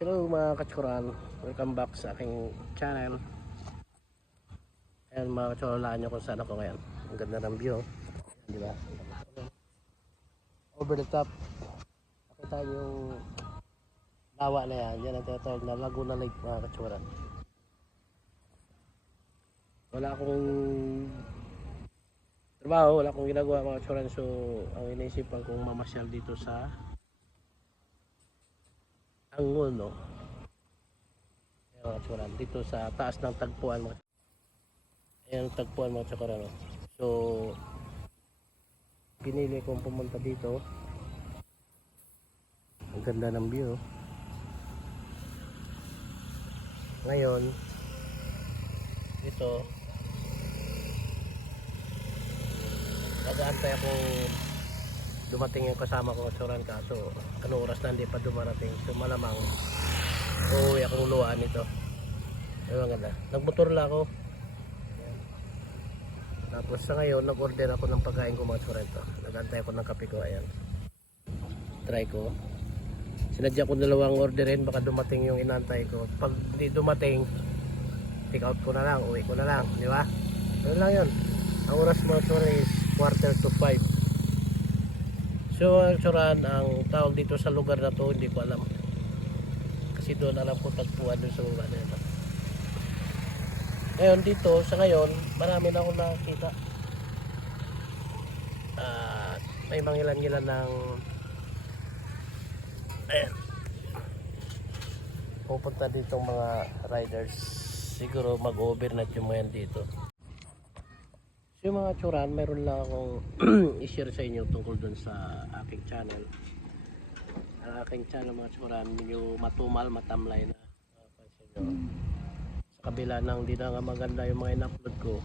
Hello mga kachuran, welcome back sa aking channel. Ayan mga kachuran, laan nyo kung saan ako ngayon. Ang ganda ng view, di ba? Over the top. Nakita nyo yung lawa na yan. Yan ang tinatawag na Laguna Lake mga kachuran. Wala akong trabaho, wala akong ginagawa mga kachuran. So ang iniisipan kong mamasyal dito sa Angono. Ayan mga kachuran, dito sa taas ng tagpuan mga. Ayan ang tagpuan mga kachuran. So pinili kong pumunta dito. Ang ganda ng view. Ngayon ito nag-aantay akong dumating yung kasama ko sa Soran, kaso ano oras na hindi pa dumarating, so malamang uuwi akong luwaan nito. Ayun, ganda, nagmotor lang ako. Ayan. Tapos sa ngayon nag-order ako ng pagkain ko mga Soran to. Nag-aantay ako ng kape ko. Ayan, try ko. Sinadya ko dalawang orderin, baka dumating yung inantay ko. Pag hindi dumating, take out ko na lang, uwi ko na lang, di ba? Ano lang yun. Ang oras mga Soran is 4:45. So Soran, ang tawag dito sa lugar na to hindi ko alam. Kasi doon alam ko tagpuan doon sa lugar na ito. Ngayon dito, sa ngayon, marami na akong nakakita. May mangilan-ngilan ng ayan, pupunta dito mga riders. Siguro mag-overnight yung mga yan dito. So yung mga Soran, meron lang akong i-share sa inyo tungkol dun sa aking channel. Ang aking channel mga Soran, medyo matumal, matamlay na. Pansin nyo. Sa kabila ng di na nga maganda yung mga in-upload ko,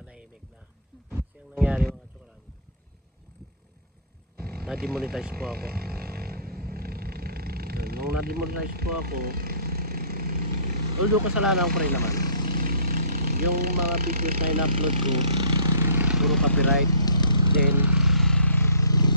nanahimik na. Kasi ang nangyari mga Soran, na-demonetize po ako. Nung na-demonetize po ako, although kasalanan ko rin naman, yung mga videos na in-upload ko puro copyright, then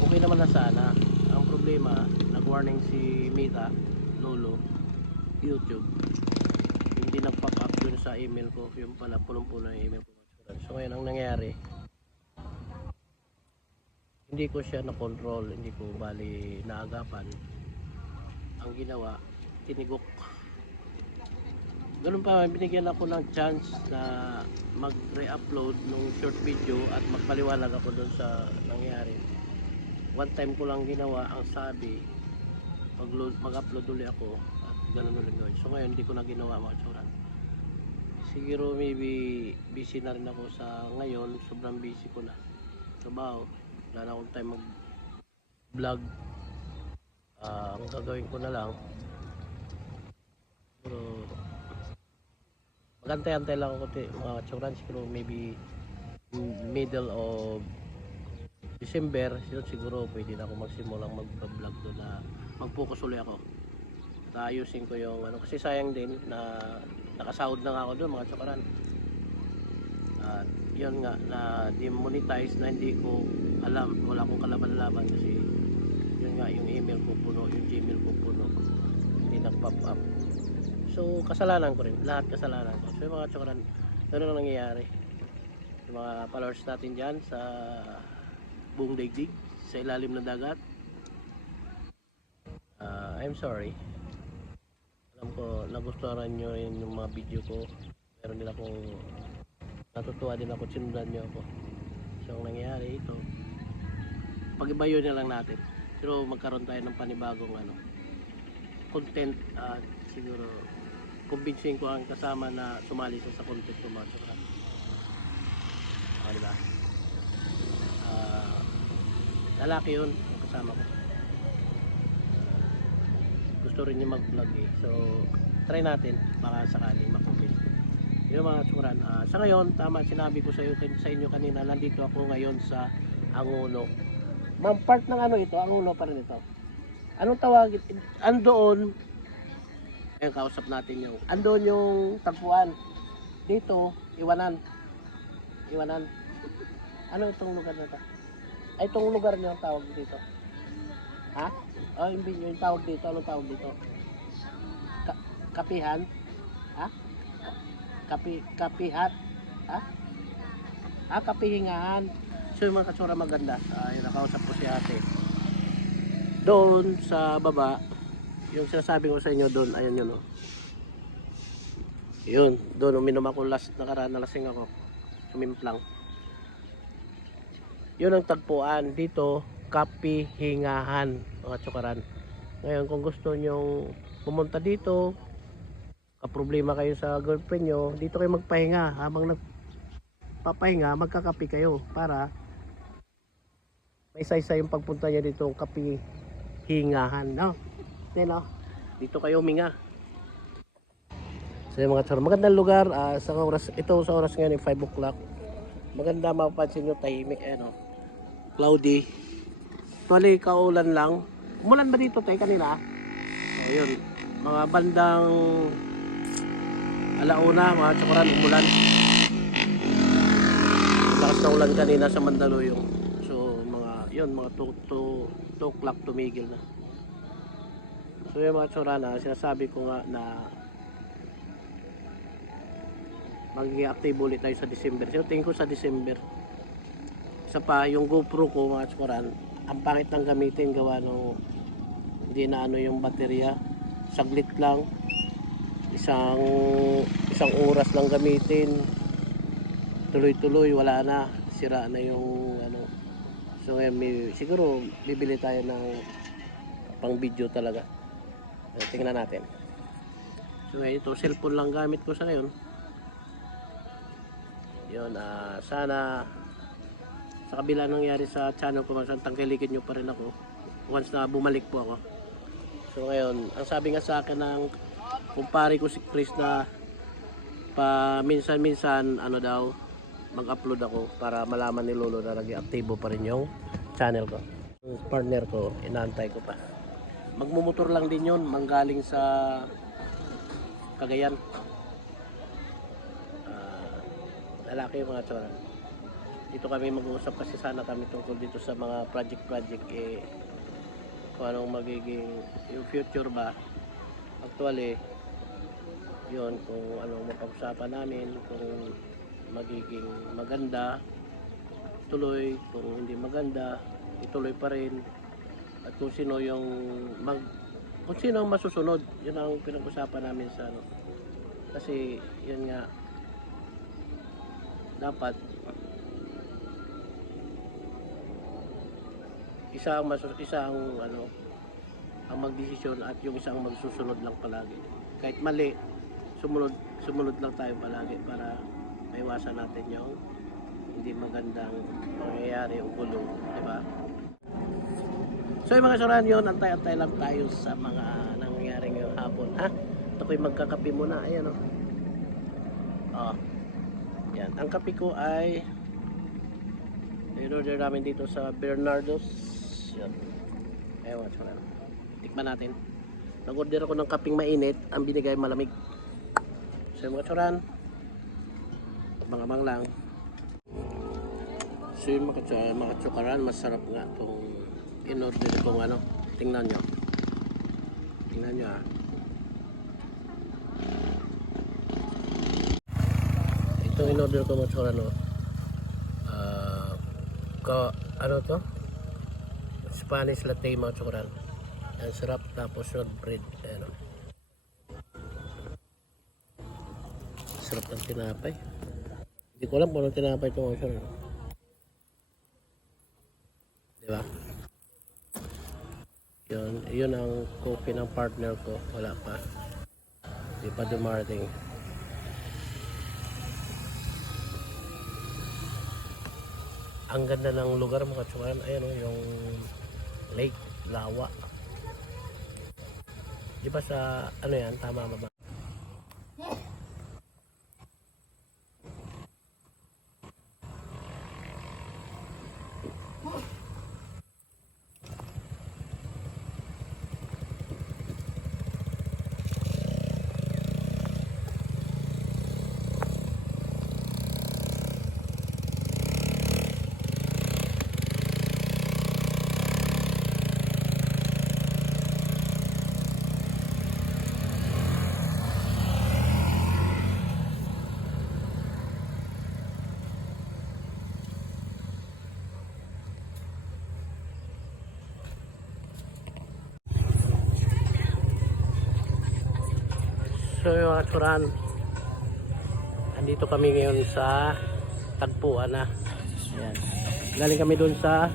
okay naman na sana. Ang problema, nag-warning si Meta Lolo YouTube, hindi nag-pop up dun sa email ko, yung pala punong-puno yung email ko. So ngayon ang nangyari, hindi ko siya na-control, hindi ko bali naagapan. Ang ginawa, tinigok. Ganun pa, binigyan ako ng chance na mag-re-upload ng short video at magpaliwanag ako doon sa nangyari. One time ko lang ginawa, ang sabi mag-upload ulit ako at ganun ulit gawin. So ngayon hindi ko na ginawa mga Soran. Siguro maybe busy na rin ako sa ngayon, sobrang busy ko na trabaho, wala na akong time mag vlog. Ang gagawin ko na lang, pero magantay-antay lang ako mga Soran. Siguro maybe middle of December, siguro pwede na ako magsimulang mag-vlog doon na mag-focus ulit ako. At ayusin ko yung ano, kasi sayang din na nakasahod na nga ako doon mga Soran. At yun nga, na demonetize na hindi ko alam, wala akong kalaban-laban kasi yun nga, yung email ko puno, yung Gmail ko puno, hindi nag-pop up. So kasalanan ko rin, lahat kasalanan ko. So yung mga Soran, gano'n ang nangyayari. Yung mga followers natin dyan sa buong daigdig, sa ilalim ng dagat, I'm sorry. Alam ko nagustuhan nyo rin yung mga video ko. Meron din akong natutuwa din ako, sinundan nyo ako. So ang nangyayari ito, pag-ibayo na lang natin, pero magkaroon tayo ng panibagong content. At siguro kumbinsin ko ang kasama na sumali sa content ko mga Soran. Diba? Lalaki yun ang kasama ko, gusto rin niya mag-vlog eh. So try natin, baka sakaling makumpis yung mga Soran. Sa ngayon, tama sinabi ko sa inyo kanina, nandito ako ngayon sa Angono. Ma'am, part ng ano ito, Angono pa rin ito. Anong tawag? Andoon, ayun, kausap natin yung andoon yung tagpuan. Dito, Iwanan. Ano itong lugar na ito? Ay, itong lugar niyo ang tawag dito. Ha? Oh, yung tawag dito. Anong tawag dito? kapihan? Ha? Kapihat? Ha? Kapihingahan. So yung mga katsura maganda. Yung nakausap ko si ate. Doon sa baba, yung sinasabi ko sa inyo doon, ayan yun o. Yun, doon uminom ako last nakaraan, nalasing ako. Sumimplang. Yun ang tagpuan. Dito, kapihingahan, mga tsukaran. Ngayon, kung gusto nyong pumunta dito, kaproblema kayo sa girlfriend nyo, dito kayo magpahinga. Habang nagpapahinga, magkakapi kayo para may isa-isa yung pagpunta nyo dito, kapihingahan. No? Dito kayo huminga. So yung mga tsura, magandang lugar. Sa oras, ito sa oras ngayon, 5 o'clock. Maganda, mapapansin nyo, tahimik. Cloudy. Actually, kaulan lang. Umulan ba dito tayo kanina? So yun, mga bandang alauna, mga tsukuran, umulan. Lakas na ulan kanina sa Mandaluyong. So mga 2 o'clock tumigil na. So yung mga tsukuran, sinasabi ko nga na mag-i-active ulit tayo sa December. So tingin ko sa December. Isa pa, yung GoPro ko, mga tsukuran, ang pangit ng gamitin, gawa nung hindi na ano yung baterya, saglit lang, isang oras lang gamitin, tuloy-tuloy, wala na, sira na yung ano. So ngayon, siguro bibili tayo ng pang video talaga. Tingnan natin. So ngayon, ito cellphone lang gamit ko sa ngayon. Yun, sana sa kabila nangyari sa channel ko, tangkilikin nyo pa rin ako once na bumalik po ako. So ngayon, ang sabi nga sa akin ng kumpare ko si Chris na pa minsan-minsan ano daw, mag-upload ako para malaman ni Lolo na nag-aktibo pa rin yung channel ko. Yung partner ko, inaantay ko pa. Magmumotor lang din yun, manggaling sa Cagayan. Lalaki yung mga tsura. Dito kami mag-uusap kasi sana kami tungkol dito sa mga project kung anong magiging yung future ba. Actually, yun, kung anong mapag-usapan namin, kung magiging maganda, tuloy, kung hindi maganda, ituloy pa rin. At kung sino yung kung sino ang masusunod, yun ang pinag-usapan namin sa ano. Kasi yun nga, dapat isang ang magdesisyon at yung isang magsusunod lang palagi. Kahit mali, sumunod lang tayo palagi para maiwasan natin yung hindi magandang mangyayari o gulo, di ba? So yung mga suran yun, antay-antay lang tayo sa mga nangyayaring yung hapon. Ito ko'y magkakape muna. Ayan o. Yan. Ang kape ko ay in-order namin dito sa Bernardo's. Yan. Ayan, watch mo na. Tikman natin. Nag-order ako ng kapeng mainit. Ang binigay malamig. So yung mga tsuran, mga lang. So yung mga tsukaran, masarap nga itong in-order itong ano. Tingnan nyo. Tingnan nyo Itong in-order ko mga tsukaran, ano to? Spanish latte mga tsukaran. Ang sarap, tapos short bread. Ayan. Sarap ng tinapay. Hindi ko alam kung anong tinapay ito mga tsukaran. Diba? Yun ang coffee ng partner ko. Wala pa. Hindi pa dumarating. Ang ganda ng lugar mga tsukaran. Ayan yung lake, lawa. Di ba sa ano yan, tama ba? So yung mga tsuran, andito kami ngayon sa tagpuan na. Ayan. Galing kami dun sa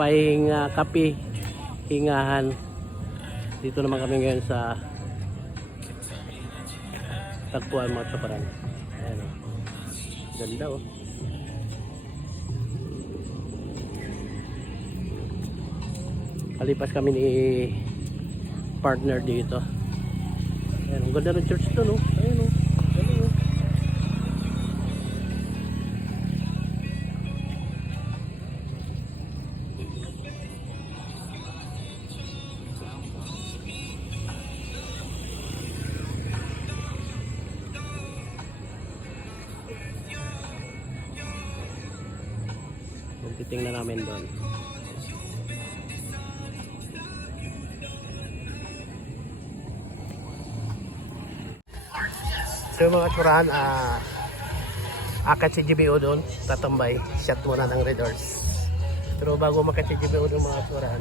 pahinga kape hingahan. Dito naman kami ngayon sa tagpuan mga tsuran. Ayan o. Ganda o. Kalipas kami ni partner dito. Ayan, ang ganda ng church to, no? Ayan, no? Ayan, no? Titingnan namin doon. So mga tsuran, akat si GBO doon, tatambay, shot muna ng Red Horse. Pero bago makat si GBO doon mga tsuran,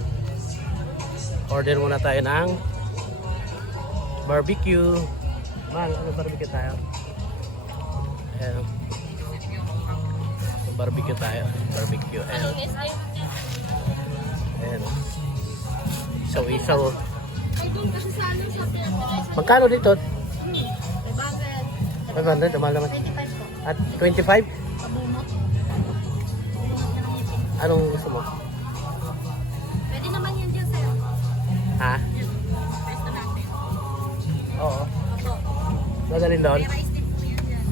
order muna tayo ng barbecue. Mahal, ano barbecue tayo? Ayan. Barbecue tayo, barbecue. Ayan. Ayan. Isaw-isaw. Magkano dito? 500, mahal naman. 25 po. At 25? Pabunot. Anong gusto mo? Pwede naman yan dyan sa'yo. Ha? Pwesto natin. Oo. Opo. Madalin doon? May rice din po yan dyan.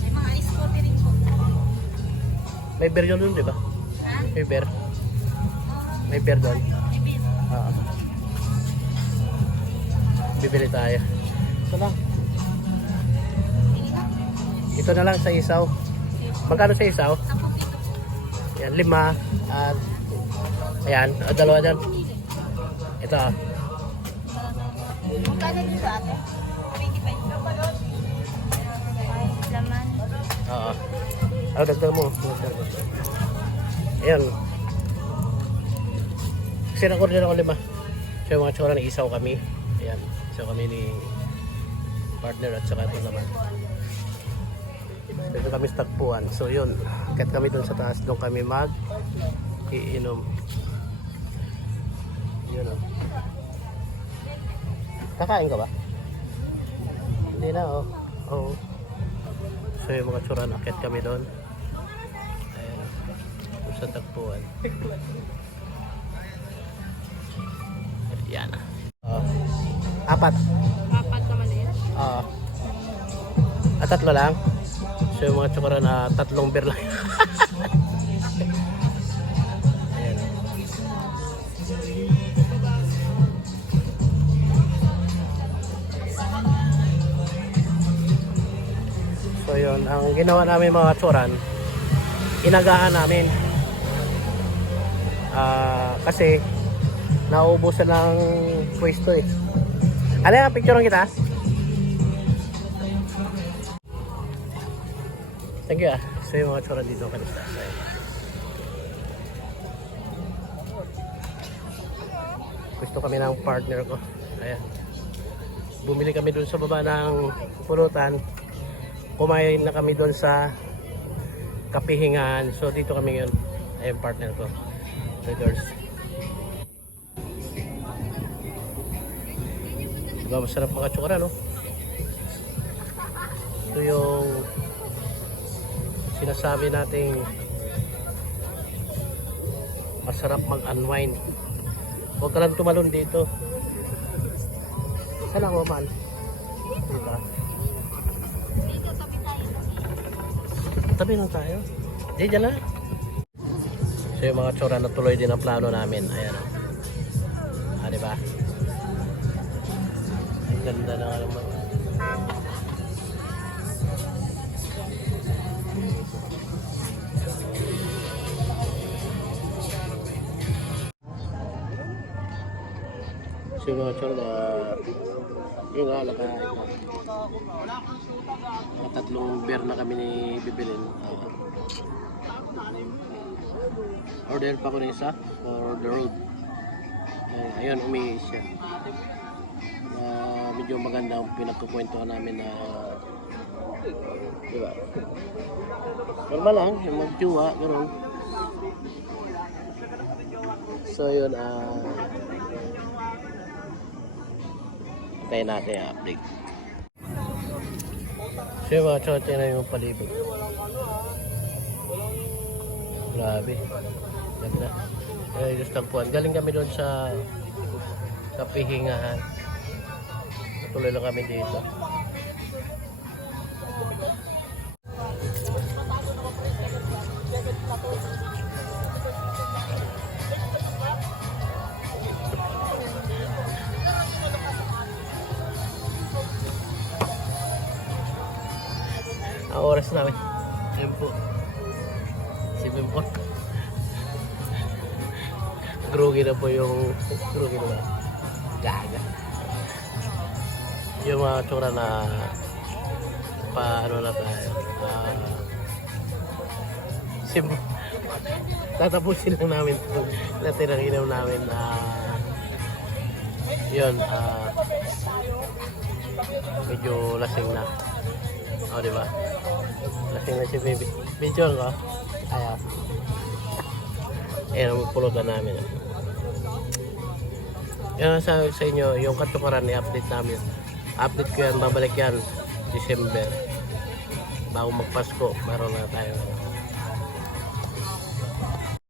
May mga ice coffee rin po. May beer yun doon, di ba? Ha? May beer. May beer doon. May beer. Oo. Bibili tayo. Ito lang. Ito na lang sa isaw. Magkano sa isaw? 10 pito. Yan, 5. At ayan, dalawa dyan. Ito. Magkano dito ate? 25 lang ba doon? Laman. Oo. Dagdag mo. Dagdag mo. Ayan. Kasi na-order ako 5. So yung mga tsura na isaw kami. Ayan. Isaw kami ni partner at saka ito naman. Dito kami sa tagpuan. So yun. Kat kami dun sa taas. Doon kami mag-iinom. Yun o. Kakain ka ba? Hindi na o. Oo. So yung mga tsura na kat kami doon. Ayan. Doon sa tagpuan. Yan. 4. 4 na maliit. At 3 lang. So yung mga tsukura na 3 beer lang. Ayan. So yun, ang ginawa namin mga tsuran, inagaan namin. Kasi nauubusan ng pwesto eh. Ano yung picture kita? Thank you ah. So yung mga tsura dito kanista. Gusto kami ng partner ko. Ayan. Bumili kami dun sa baba ng pulutan. Kumain na kami dun sa kapihingan. So dito kami ngayon. Ayan partner ko. Regards. Diba masarap mga tsura no? Ito yung sinasabi nating masarap mag-unwind. Huwag ka lang tumalon dito. Saan ako man? Dito. Tabi lang tayo. Di dyan na. So yung mga tsura na tuloy din ang plano namin. Ayan o. Diba? Ang ganda na naman. So yung mga tsura na yung alaka ito. Mga 3 beer na kami ni bibilin. Order pa ko ng isa for the road. Ayun, umiis siya. medyo maganda ang pinagkukwentuhan namin na diba? Normal lang, yung magjuwa, gano'n. So yun, tayo natin yung update. So yung mga chote na yung palibot. Grabe. Ganda. Eh, just tagpuan. Galing kami doon sa kapihingahan. Tuloy lang kami dito. Ang oras namin. Tempo. 7 po. Grugi na po yung grugi na ba? Gaga. Yung mga tsura na paano na tayo. Tatapusin lang namin itong natirang inaw namin na yun, medyo lasing na. O, diba? Lasing na si baby. Video ko. Kaya, ayan ang pulutan namin. Yan ang sa inyo, yung katukaran i-update namin. Update ko yan, babalik yan December. Bago magpasko, meron na tayo